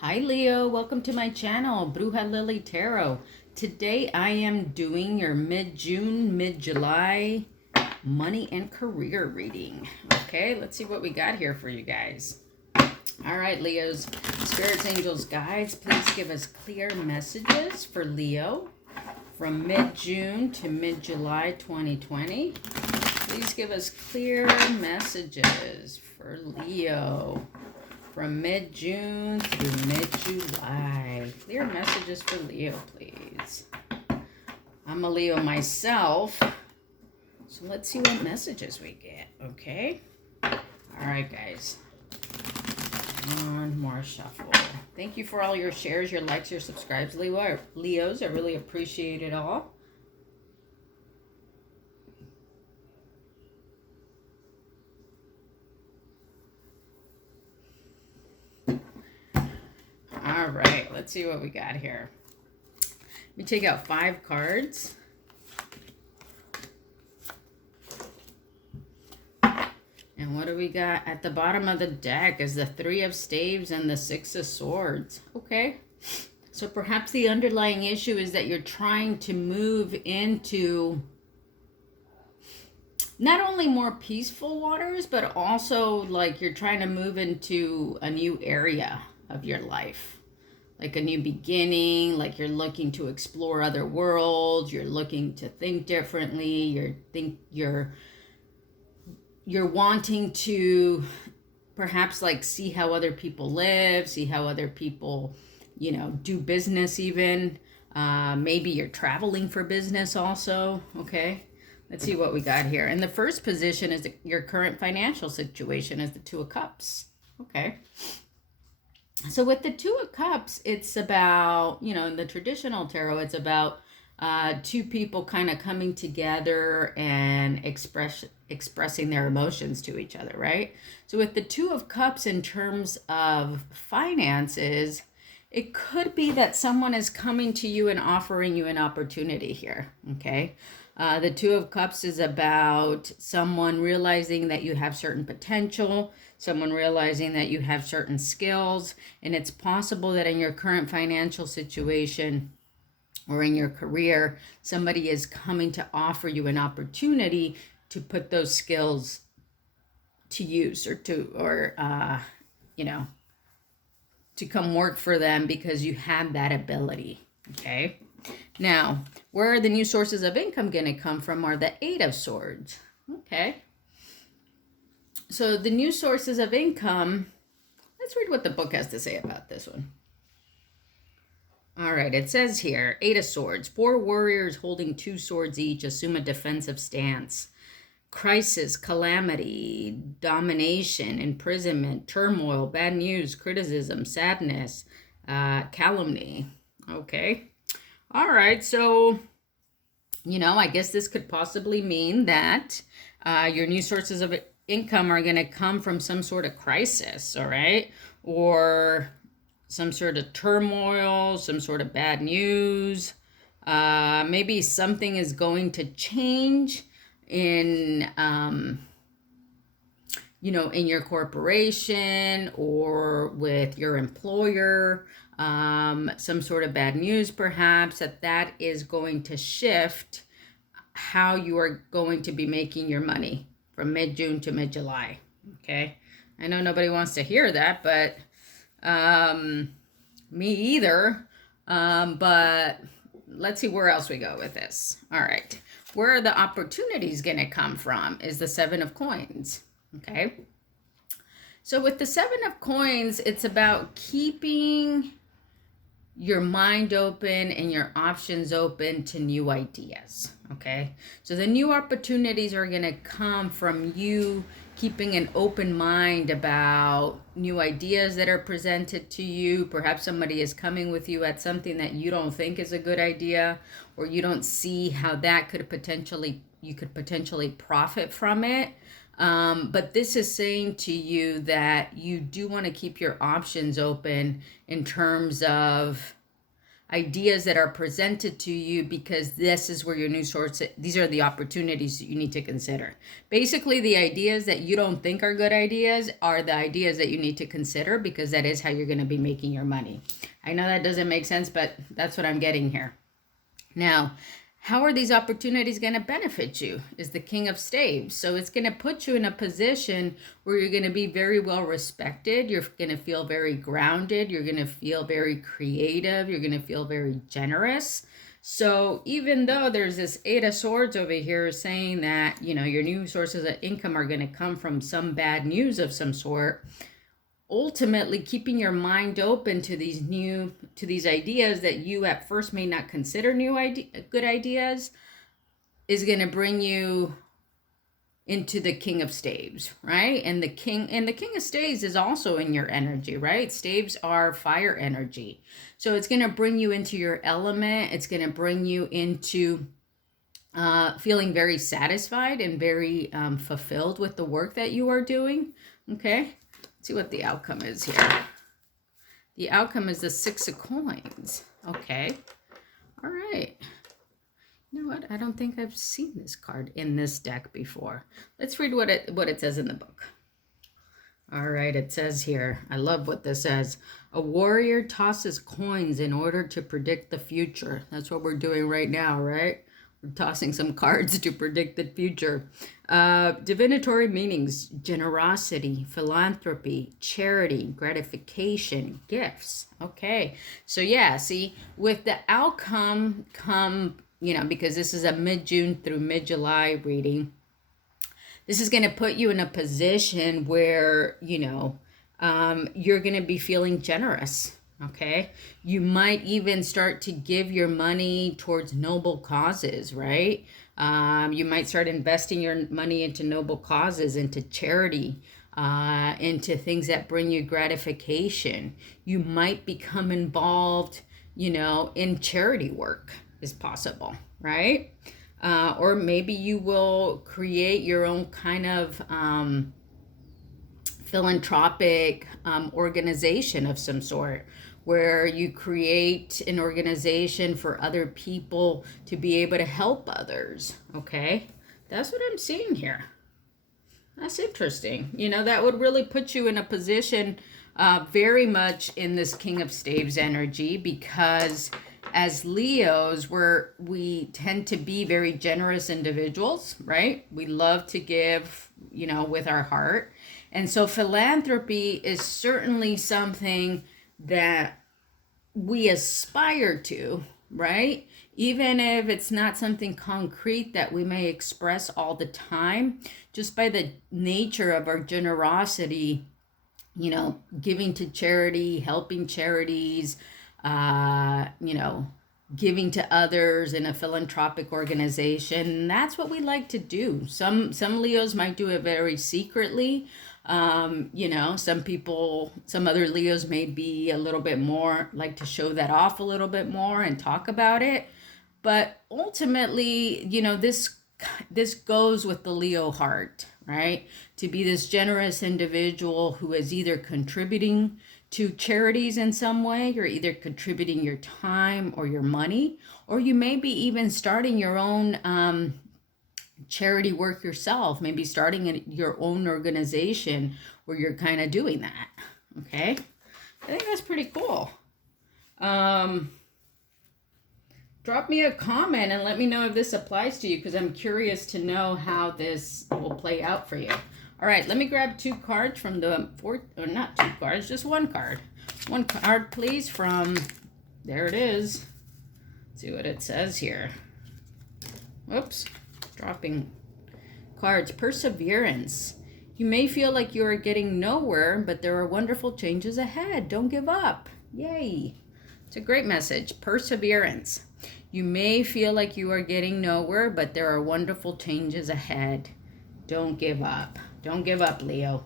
Hi Leo, welcome to my channel, Bruja Lily Tarot. Today I am doing your mid-June, mid-July money and career reading. Okay, let's see what we got here for you guys. All right, Leos, spirits, angels, guides, please give us clear messages for Leo from mid-June to mid-July 2020. Please give us clear messages for Leo from mid-June through mid-July. Clear messages for Leo, please. I'm a Leo myself, so let's see what messages we get, okay? All right, guys. One more shuffle. Thank you for all your shares, your likes, your subscribes, Leos. I really appreciate it all. All right, let's see what we got here. Let me take out 5 cards. And what do we got at the bottom of the deck is the 3 of Staves and the 6 of Swords. Okay, so perhaps the underlying issue is that you're trying to move into not only more peaceful waters, but also like you're trying to move into a new area of your life, like a new beginning, like you're looking to explore other worlds, you're looking to think differently, you're wanting to perhaps like see how other people live, see how other people, do business even. Maybe you're traveling for business also, okay? Let's see what we got here. And the first position is your current financial situation is the 2 of Cups, okay? So with the 2 of Cups, it's about, in the traditional tarot, it's about 2 people kind of coming together and expressing their emotions to each other, right? So with the 2 of Cups in terms of finances, it could be that someone is coming to you and offering you an opportunity here, okay? The 2 of Cups is about someone realizing that you have certain potential, someone realizing that you have certain skills, and it's possible that in your current financial situation or in your career, somebody is coming to offer you an opportunity to put those skills to use or to come work for them because you have that ability, okay? Now, where are the new sources of income going to come from are the 8 of Swords, okay? So the new sources of income, let's read what the book has to say about this one. All right, it says here, 8 of Swords, 4 warriors holding 2 swords each assume a defensive stance. Crisis, calamity, domination, imprisonment, turmoil, bad news, criticism, sadness, calumny, okay? All right, so, I guess this could possibly mean that your new sources of income are going to come from some sort of crisis, all right? Or some sort of turmoil, some sort of bad news. Maybe something is going to change in, in your corporation or with your employer. Some sort of bad news, perhaps, that is going to shift how you are going to be making your money from mid-June to mid-July, okay? I know nobody wants to hear that, but me either, but let's see where else we go with this. All right, where are the opportunities going to come from is the 7 of Coins, okay? So with the 7 of Coins, it's about keeping your mind open and your options open to new ideas, okay? So the new opportunities are going to come from you keeping an open mind about new ideas that are presented to you. Perhaps somebody is coming with you at something that you don't think is a good idea, or you don't see how that you could potentially profit from it. But this is saying to you that you do want to keep your options open in terms of ideas that are presented to you, because this is where your new source, these are the opportunities that you need to consider. Basically, the ideas that you don't think are good ideas are the ideas that you need to consider, because that is how you're going to be making your money. I know that doesn't make sense, but that's what I'm getting here. Now, how are these opportunities going to benefit you is the King of Staves. So it's going to put you in a position where you're going to be very well respected. You're going to feel very grounded. You're going to feel very creative. You're going to feel very generous. So even though there's this Eight of Swords over here saying that, you know, your new sources of income are going to come from some bad news of some sort, ultimately keeping your mind open to these ideas that you at first may not consider good ideas is going to bring you into the King of Staves, right? And the King of Staves is also in your energy, right? Staves are fire energy. So it's going to bring you into your element. It's going to bring you into feeling very satisfied and very fulfilled with the work that you are doing. Okay. See what the outcome is here. The outcome is the Six of Coins. Okay. All right. You know what? I don't think I've seen this card in this deck before. Let's read what it says in the book. All right. It says here, I love what this says. A warrior tosses coins in order to predict the future. That's what we're doing right now, right? We're tossing some cards to predict the future. Divinatory meanings: generosity, philanthropy, charity, gratification, gifts. Okay, so yeah, see, with the outcome come, you know, because this is a mid-June through mid-July reading, this is going to put you in a position where, you know, you're going to be feeling generous. Okay, you might even start to give your money towards noble causes, right? You might start investing your money into noble causes, into charity, into things that bring you gratification. You might become involved, you know, in charity work is possible, right? Or maybe you will create your own kind of philanthropic organization of some sort, where you create an organization for other people to be able to help others. Okay, that's what I'm seeing here. That's interesting. You know, that would really put you in a position very much in this King of Staves energy, because as Leos, we tend to be very generous individuals, right? We love to give, you know, with our heart. And so philanthropy is certainly something that we aspire to, right? Even if it's not something concrete that we may express all the time, just by the nature of our generosity, you know, giving to charity, helping charities, you know, giving to others in a philanthropic organization. That's what we like to do. Some Leos might do it very secretly. You know, some other Leos may be a little bit more like to show that off a little bit more and talk about it. But ultimately, you know, this goes with the Leo heart, right? To be this generous individual who is either contributing to charities in some way, you're either contributing your time or your money, or you may be even starting your own charity work yourself, maybe starting your own organization where you're kind of doing that. Okay, I think that's pretty cool. Drop me a comment and let me know if this applies to you, because I'm curious to know how this will play out for you. All right, let me grab two cards from the fourth, or not two cards, just one card. One card, please, from, there it is. Let's see what it says here. Whoops. Dropping cards. Perseverance. You may feel like you are getting nowhere, but there are wonderful changes ahead. Don't give up. Yay. It's a great message. Perseverance. You may feel like you are getting nowhere, but there are wonderful changes ahead. Don't give up. Don't give up, Leo.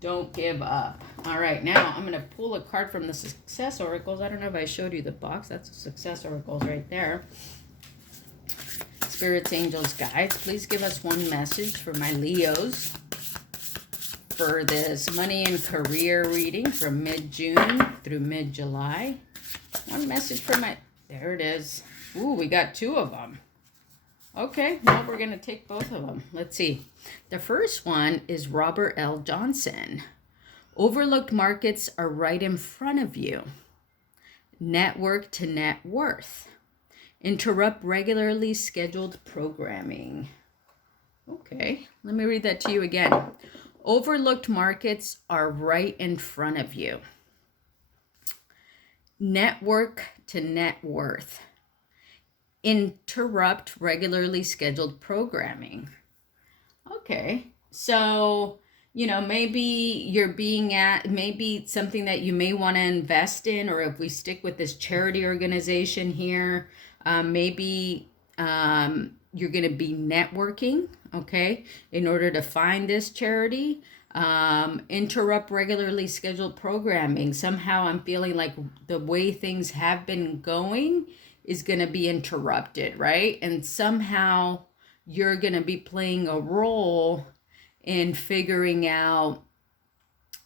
Don't give up. All right, now I'm going to pull a card from the Success Oracles. I don't know if I showed you the box. That's the Success Oracles right there. Spirits, angels, guides, please give us one message for my Leos. for this money and career reading from mid-June through mid-July. One message for my, there it is. Ooh, we got two of them. Okay, well, we're going to take both of them. Let's see. The first one is Robert L. Johnson. Overlooked markets are right in front of you. Network to net worth. Interrupt regularly scheduled programming. Okay, let me read that to you again. Overlooked markets are right in front of you. Network to net worth. Interrupt regularly scheduled programming. Okay, so, you know, maybe you're maybe something that you may want to invest in, or if we stick with this charity organization here, maybe you're going to be networking, okay, in order to find this charity. Interrupt regularly scheduled programming. Somehow I'm feeling like the way things have been going is going to be interrupted, right? And somehow you're going to be playing a role in figuring out,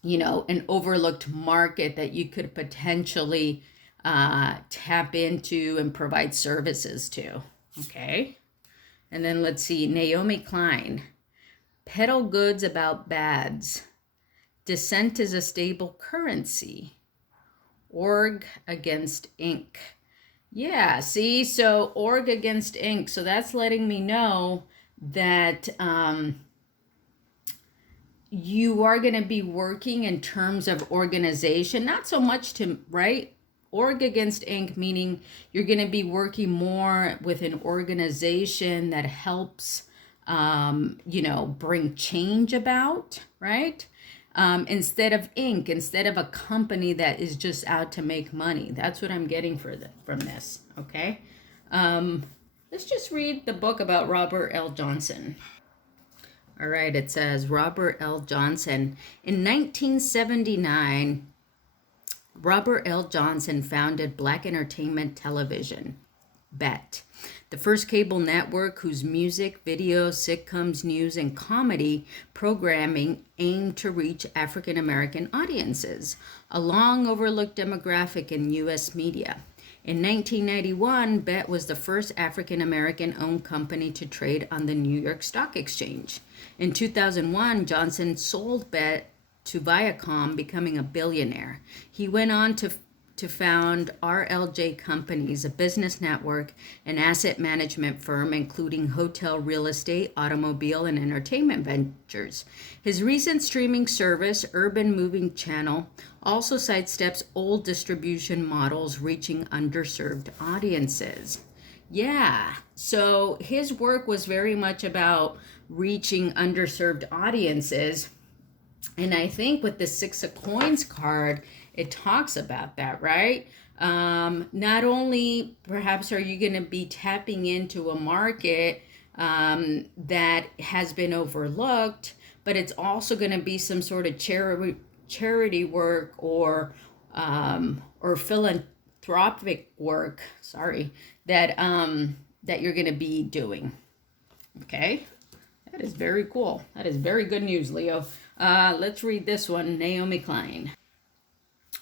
you know, an overlooked market that you could potentially tap into and provide services to. Okay. And then let's see, Naomi Klein. Peddle goods about bads. Dissent is a stable currency. Org against ink. Yeah, see, so org against ink. So that's letting me know that you are going to be working in terms of organization, not so much to, right? Org against ink, meaning you're going to be working more with an organization that helps, you know, bring change about, right? Instead of ink, instead of a company that is just out to make money. That's what I'm getting from this, okay? Let's just read the book about Robert L. Johnson. All right, it says, Robert L. Johnson. In 1979, Robert L. Johnson founded Black Entertainment Television, BET, the first cable network whose music, video, sitcoms, news, and comedy programming aimed to reach African American audiences, a long overlooked demographic in U.S. media. In 1991, BET was the first African American owned company to trade on the New York Stock Exchange. In 2001, Johnson sold BET to Viacom, becoming a billionaire. He went on to found RLJ Companies, a business network and asset management firm, including hotel, real estate, automobile, and entertainment ventures. His recent streaming service, Urban Moving Channel, also sidesteps old distribution models reaching underserved audiences. Yeah, so his work was very much about reaching underserved audiences. And I think with the Six of Coins card, it talks about that, right? Not only perhaps are you going to be tapping into a market that has been overlooked, but it's also going to be some sort of charity work or philanthropic work, that you're going to be doing. Okay, that is very cool. That is very good news, Leo. Let's read this one, Naomi Klein.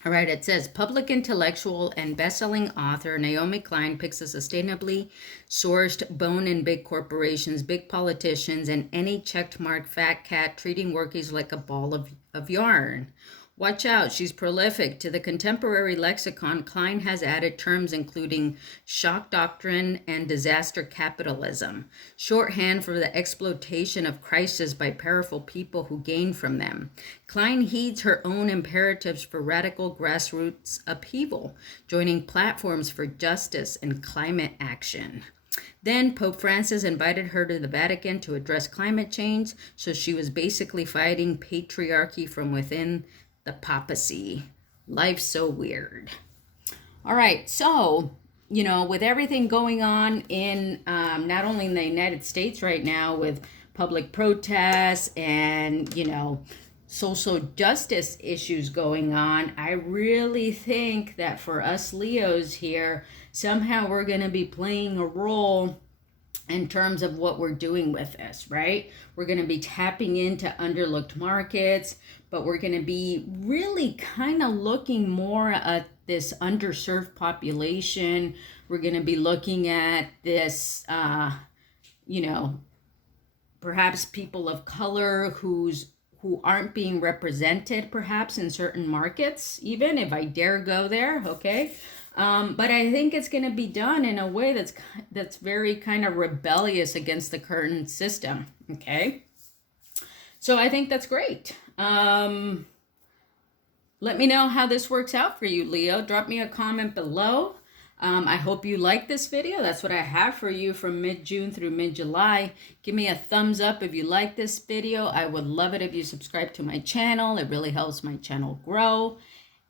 All right, it says, public intellectual and best-selling author Naomi Klein picks a sustainably sourced bone in big corporations, big politicians, and any checked-marked fat cat treating workies like a ball of yarn. Watch out, she's prolific. To the contemporary lexicon, Klein has added terms including shock doctrine and disaster capitalism, shorthand for the exploitation of crises by powerful people who gain from them. Klein heeds her own imperatives for radical grassroots upheaval, joining platforms for justice and climate action. Then Pope Francis invited her to the Vatican to address climate change, so she was basically fighting patriarchy from within the papacy. Life's so weird. All right, so, you know, with everything going on in not only in the United States right now with public protests and, you know, social justice issues going on, I really think that for us Leos here, somehow we're going to be playing a role in terms of what we're doing with this, right? We're going to be tapping into underlooked markets, but we're going to be really kind of looking more at this underserved population. We're going to be looking at this, perhaps people of color who aren't being represented perhaps in certain markets, even if I dare go there, okay? But I think it's going to be done in a way that's very kind of rebellious against the current system, okay? So I think that's great. Let me know how this works out for you, Leo. Drop me a comment below. I hope you like this video. That's what I have for you from mid-June through mid-July. Give me a thumbs up if you like this video. I would love it if you subscribe to my channel. It really helps my channel grow.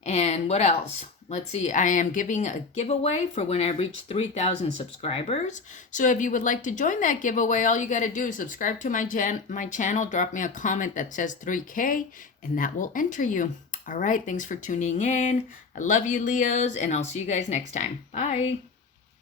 And what else? Let's see, I am giving a giveaway for when I reach 3,000 subscribers. So if you would like to join that giveaway, all you got to do is subscribe to my channel, drop me a comment that says 3K, and that will enter you. All right, thanks for tuning in. I love you, Leos, and I'll see you guys next time. Bye.